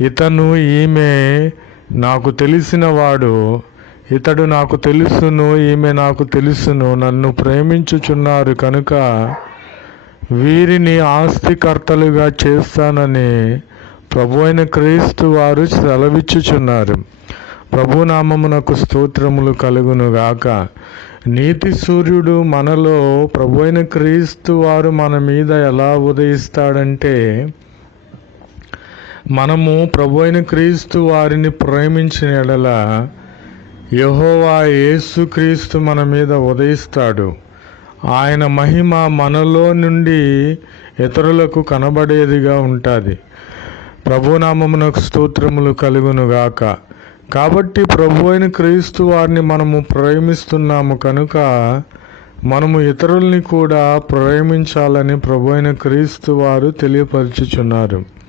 ఇతను ఈమె నాకు తెలిసినవాడు, ఇతడు నాకు తెలుసును, ఈమె నాకు తెలుసును, నన్ను ప్రేమించుచున్నారు కనుక వీరిని ఆస్తికర్తలుగా చేస్తానని ప్రభువైన క్రీస్తు వారు సెలవిచ్చుచున్నారు. ప్రభునామమునకు స్తోత్రములు కలుగునుగాక. నీతి సూర్యుడు మనలో ప్రభువైన క్రీస్తు వారు మన మీద ఎలా ఉదయిస్తాడంటే, మనము ప్రభువైన క్రీస్తు వారిని ప్రేమించిన ఎడల యెహోవా యేసుక్రీస్తు మన మీద ఉదయిస్తాడు. ఆయన మహిమ మనలో నుండి ఇతరులకు కనబడేదిగా ఉంటుంది. ప్రభునామమునకు స్తోత్రములు కలుగునుగాక. కాబట్టి ప్రభువైన క్రీస్తు వారిని మనము ప్రేమిస్తున్నాము కనుక మనము ఇతరుల్ని కూడా ప్రేమించాలని ప్రభువైన క్రీస్తు వారు తెలియపరచుచున్నారు.